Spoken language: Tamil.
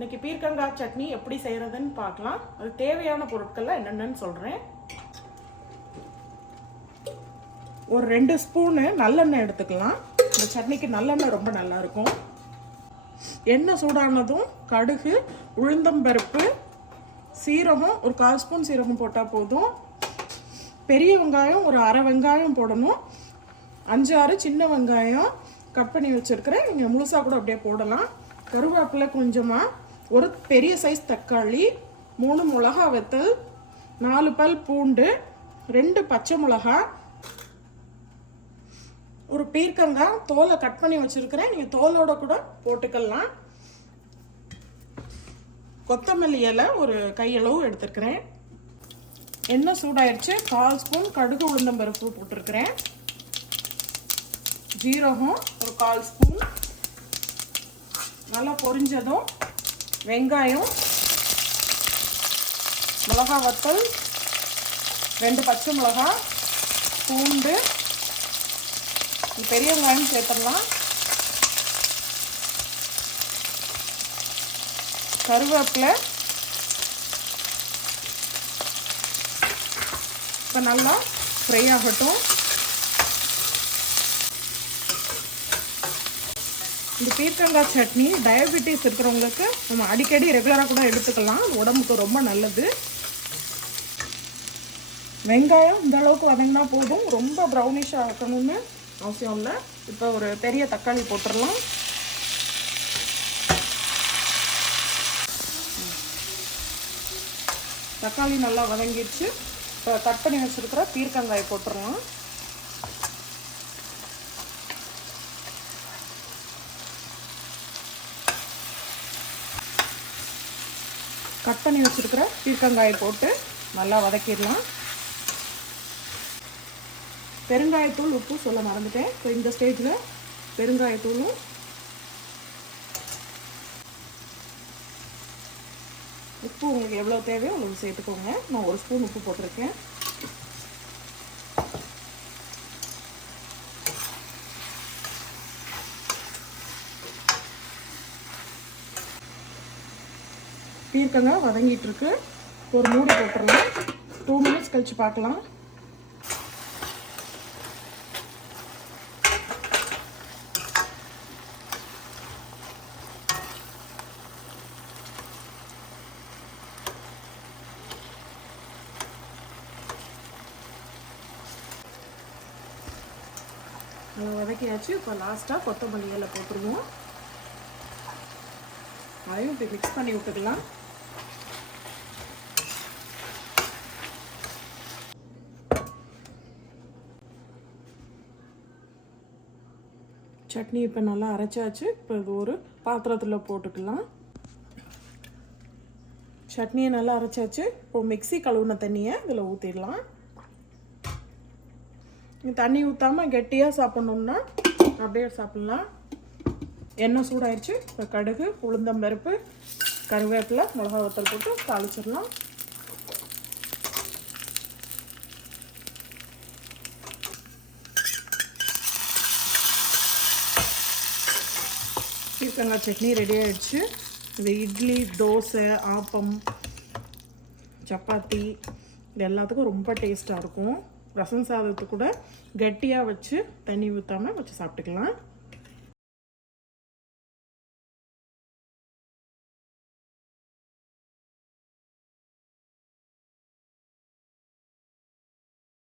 இன்னைக்கு பீர்க்கங்காய் சட்னி எப்படி செய்யறதுன்னு பார்க்கலாம். அது தேவையான பொருட்கள்லாம் என்னென்னு சொல்கிறேன். ஒரு 2 ஸ்பூனு நல்லெண்ணெய் எடுத்துக்கலாம். இந்த சட்னிக்கு நல்லெண்ணெய் ரொம்ப நல்லா இருக்கும். எண்ணெய் சூடானதும் கடுகு, உளுந்தம்பருப்பு, சீரகம் ஒரு 1/4 ஸ்பூன் சீரகம் போட்டால் போதும். பெரிய வெங்காயம் ஒரு அரை வெங்காயம் போடணும். 5-6 சின்ன வெங்காயம் கட் பண்ணி வச்சுருக்கிறேன். நீங்கள் முழுசாக கூட அப்படியே போடலாம். கருவேப்பிலை கொஞ்சமாக, ஒரு பெரிய சைஸ் தக்காளி, 3 மிளகா வத்தல், 4 பல் பூண்டு, 2 பச்சை மிளகா, ஒரு பீர்க்கங்காய் தோலை கட் பண்ணி வச்சுருக்கிறேன். நீங்கள் தோலோட கூட போட்டுக்கலாம். கொத்தமல்லி இலை ஒரு கையளவு எடுத்துருக்கிறேன். எண்ணெய் சூடாயிடுச்சு. 1/4 ஸ்பூன் கடுகு உளுந்தம்பருப்பு போட்டிருக்கிறேன். ஜீரகம் ஒரு 1/4 ஸ்பூன். நல்லா பொரிஞ்சதும் வெங்காயம், மிளகா வத்தல், 2 பச்சை மிளகா, பூண்டு, பெரிய வெங்காயம் சேர்த்துடலாம். கருவேப்பிலை. இப்போ நல்லா ஃப்ரை ஆகட்டும். இந்த பீர்க்கங்காய் சட்னி டயபெட்டிஸ் இருக்கிறவங்களுக்கு நம்ம அடிக்கடி ரெகுலராக கூட எடுத்துக்கலாம். உடம்புக்கு ரொம்ப நல்லது. வெங்காயம் இந்த அளவுக்கு வதங்கினா போதும், ரொம்ப ப்ரௌனிஷாக ஆக்கணும்னு அவசியம் இல்லை. இப்போ ஒரு பெரிய தக்காளி போட்டுடலாம். தக்காளி நல்லா வதங்கிடுச்சு. இப்போ கட் பண்ணி வச்சுருக்கிற பீர்க்கங்காய் போட்டுடலாம். கட் பண்ணி வச்சுருக்கிற பீர்க்கங்காயை போட்டு நல்லா வதக்கிடலாம். பெருங்காயத்தூள், உப்பு சொல்ல மறந்துட்டேன். இப்போ இந்த ஸ்டேஜில் பெருங்காயத்தூளும் உப்பு உங்களுக்கு எவ்வளோ தேவையோ உங்களுக்கு சேர்த்துக்கோங்க. நான் 1 ஸ்பூன் உப்பு போட்டிருக்கேன். பீர்க்கங்காய் வதங்கிட்டு இருக்கு. ஒரு மூடி போட்டுடலாம். 2 மினிட்ஸ் கழிச்சு பார்க்கலாம். வதக்கியாச்சு. இப்போ லாஸ்ட்டாக கொத்தமல்லி இலை போட்டுருவோம். அதையும் இப்போ மிக்ஸ் பண்ணி விட்டுக்கலாம். சட்னி இப்போ நல்லா அரைச்சாச்சு. இப்போ இது ஒரு பாத்திரத்தில் போட்டுக்கலாம். சட்னியை நல்லா அரைச்சாச்சு. இப்போ மிக்ஸி கழுவுன தண்ணியை இதில் ஊற்றிடலாம். தண்ணி ஊற்றாமல் கெட்டியாக சாப்பிட்ணுன்னா அப்படியே சாப்பிட்லாம். எண்ணெய் சூடாயிடுச்சு. இப்போ கடுகு, உளுந்தம்பருப்பு, கருவேப்பிலை, மிளகா வத்தல் போட்டு தாளிச்சிடலாம். பீர்க்கங்காய் சட்னி ரெடி ஆகிடுச்சு. இது இட்லி, தோசை, ஆப்பம், சப்பாத்தி இது எல்லாத்துக்கும் ரொம்ப டேஸ்ட்டாக இருக்கும். ரசம் சாதத்துக்கு கூட கெட்டியாக வச்சு தண்ணி ஊற்றாமல் வச்சு சாப்பிட்டுக்கலாம்.